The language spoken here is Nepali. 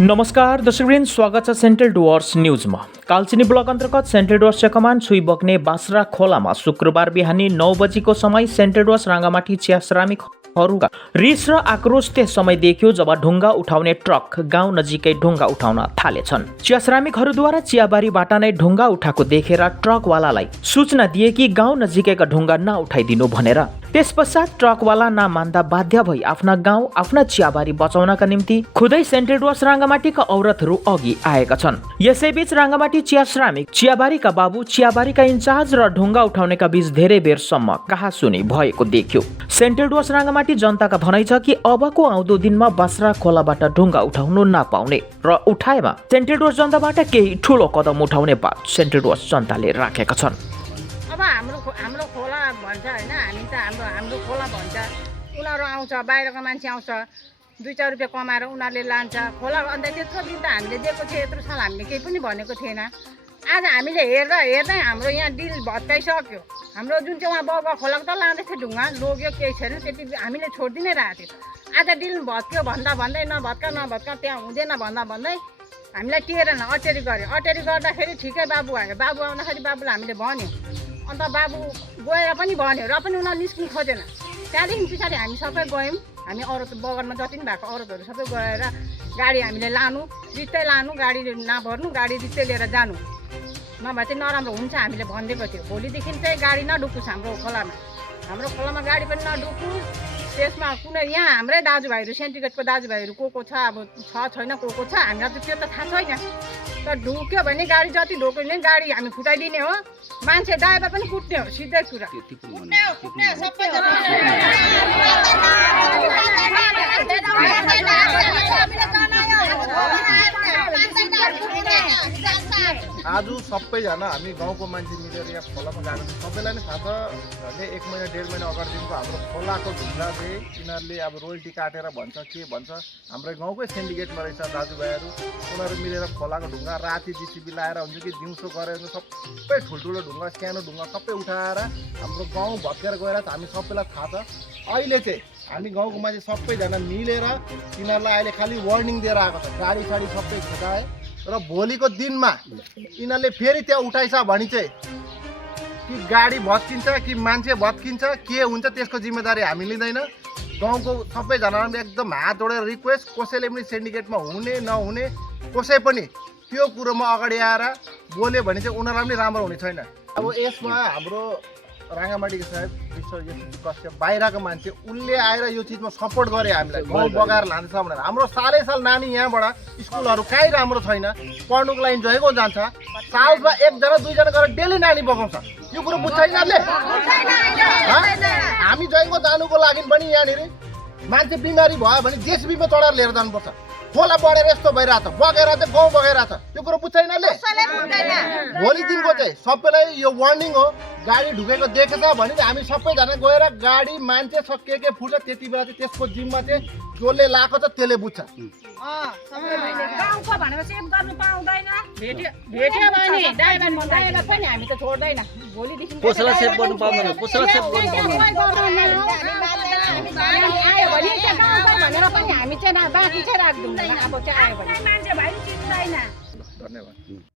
नमस्कार दर्शकवृन्द, स्वागत छ सेन्ट्रल डुवर्स न्युजमा। कालचिनी ब्लक अन्तर्गत सेन्ट्रल डुवर्स चकमान छुई बग्ने बास्रा खोलामा शुक्रबार बिहानी 9 बजीको समय सेन्ट्रल डुवर्स राङ्गामाटी चिया श्रमिकहरूका रिस र आक्रोश त्यस समय देखियो जब ढुङ्गा उठाउने ट्रक गाउँ नजिकै ढुङ्गा उठाउन थालेछन्। चिया श्रमिकहरूद्वारा चियाबारीबाट नै ढुङ्गा उठाएको देखेर ट्रकवालालाई सूचना दिए कि गाउँ नजिकैका ढुङ्गा नउठाइदिनु भनेर। त्यसपश्चात ट्रकवाला नमान्दा बाध्य भई आफ्ना गाउँ आफ्ना चियाबारी बचाउनका निम्ति खुदै सेन्ट्रल डुवर्स राङ्गामाटीका औरतहरू अघि आएका छन्। यसैबीच राङ्गामाटी चिया श्रमिक, चियाबारीका बाबु, चियाबारीका इन्चार्ज र ढुङ्गा उठाउनेका बीच धेरै बेरसम्म कहासुनी भएको देखियो। सेन्ट्रल डुवर्स राङ्गामाटी जनताका भनाइ छ कि अबको आउँदो दिनमा बास्रा खोलाबाट ढुङ्गा उठाउनु नपाउने र उठाएमा सेन्ट्रल डुवर्स जनताबाट केही ठुलो कदम उठाउने बात सेन्ट्रल डुवर्स जनताले राखेका छन्। अब हाम्रो खोला भन्छ होइन, हामी त हाम्रो खोला भन्छ। उनीहरू आउँछ, बाहिरको मान्छे आउँछ, 2-4 रुपियाँ कमाएर उनीहरूले लान्छ खोला। अन्त त्यत्रो दिन त हामीले दिएको थियो, यत्रो साल हामीले केही पनि भनेको थिएन। आज हामीले हेर्दै हाम्रो यहाँ डिल भत्काइसक्यो। हाम्रो जुन चाहिँ उहाँ बाउको खोलाको त लाँदै थियो ढुङ्गा, लोग्यो, केही छैन, त्यति हामीले छोडिदिनै रहेको थियो। आज डिल भत्क्यो भन्दै नभत्का त्यहाँ हुँदैन भन्दै हामीलाई टेरेन, अटेरी गऱ्यो। अटेरी गर्दाखेरि ठिकै बाबु आयो। बाबु आउँदाखेरि बाबुलाई हामीले भन्यो, अन्त बाबु गएर पनि भन्यो र पनि उनीहरू निस्किनु खोजेन। त्यहाँदेखि पछाडि हामी सबै गयौँ। हामी औरत बगरमा जति पनि भएको औरतहरू सबै गएर गाडी हामीले लानु, रित्तै लानु, गाडी नभर्नु, गाडी रित्तै लिएर जानु, नभए चाहिँ नराम्रो हुन्छ हामीले भनिदिएको थियो। भोलिदेखि चाहिँ गाडी नडुकोस् हाम्रो खोलामा गाडी पनि नडुकोस्। त्यसमा कुनै यहाँ हाम्रै दाजुभाइहरू, सेन्डिकेटको दाजुभाइहरू को छ, अब छैन, को छ, हामीलाई त त्यो त थाहा छैन। तर ढुक्यो भने गाडी जति ढोक्यो भने गाडी हामी फुटाइदिने हो, मान्छे ड्राइभर पनि कुट्ने हो, सिधै कुरा। आज सबैजना हामी गाउँको मान्छे मिलेर यहाँ खोलामा गएको छ। सबैलाई नै थाहा छ, झन्डै 1 महिना 1.5 महिना अगाडिदेखिको हाम्रो खोलाको ढुङ्गा चाहिँ यिनीहरूले अब रोयल्टी काटेर भन्छ के भन्छ। हाम्रो गाउँकै सेन्डिकेटमा रहेछ दाजुभाइहरू, उनीहरू मिलेर खोलाको ढुङ्गा राति जिसिबी लाएर हुन्छ कि दिउँसो गरेर सबै ठुल्ठुलो ढुङ्गा, सानो ढुङ्गा सबै उठाएर हाम्रो गाउँ भत्केर गएर हामी सबैलाई थाहा छ। अहिले चाहिँ हामी गाउँको मान्छे सबैजना मिलेर यिनीहरूलाई अहिले खालि वार्निङ दिएर आएको छ। गाडी साडी सबै छुटाए र भोलिको दिनमा यिनीहरूले फेरि त्यहाँ उठाइछ भने चाहिँ कि गाडी भत्किन्छ कि मान्छे भत्किन्छ, के हुन्छ त्यसको जिम्मेदारी हामी लिँदैन। गाउँको सबैजनाले एकदम हात जोडेर रिक्वेस्ट, कसैले पनि सेन्डिकेटमा हुने नहुने कसै पनि त्यो कुरोमा अगाडि आएर बोल्यो भने चाहिँ उनीहरूलाई पनि राम्रो हुने छैन। अब यसमा हाम्रो राङ्गामाटीको साहेब मिस्टर यसु कश्यप बाहिरको मान्छे, उसले आएर यो चिजमा सपोर्ट गरे हामीलाई, गाउँ बगाएर लान्छ भनेर। हाम्रो साल नानी यहाँबाट स्कुलहरू कहीँ राम्रो छैन, पढ्नुको लागि जहीँको जान्छ, सालमा 1-2 जना गरेर डेली नानी बगाउँछ। यो कुरो बुझ्छ यिनीहरूले? हामी जहीँको जानुको लागि पनि यहाँनिर मान्छे बिमारी भयो भने जेसिबीमा चढाएर लिएर जानुपर्छ। खोला बढेर यस्तो भइरहेछ, बगेर चाहिँ गाउँ बगेरहेछ, त्यो कुरो बुझ्छ यिनीहरूले? भोलि दिनको चाहिँ सबैलाई यो वार्निङ हो। गाडी ढुकेको देखेछ भने चाहिँ हामी सबैजना गएर गाडी मान्छे के फुट्छ त्यति बेला चाहिँ त्यसको जिम्मा चाहिँ जसले लाएको छ त्यसले बुझ्छ। गाउँको भनेर सेभ गर्नु पाउँदैन। भेट्यो भने ड्राइभर पनि हामी त छोड्दैन। भोलिदेखि कसैलाई सेभ गर्नु पाउँदैन, कसैलाई सेभ गर्नु पाउँदैन। आयो भने भनेर पनि हामी चाहिँ बाँकी चाहिँ राख्दैनौँ। अब चाहिँ आयो भने धन्यवाद।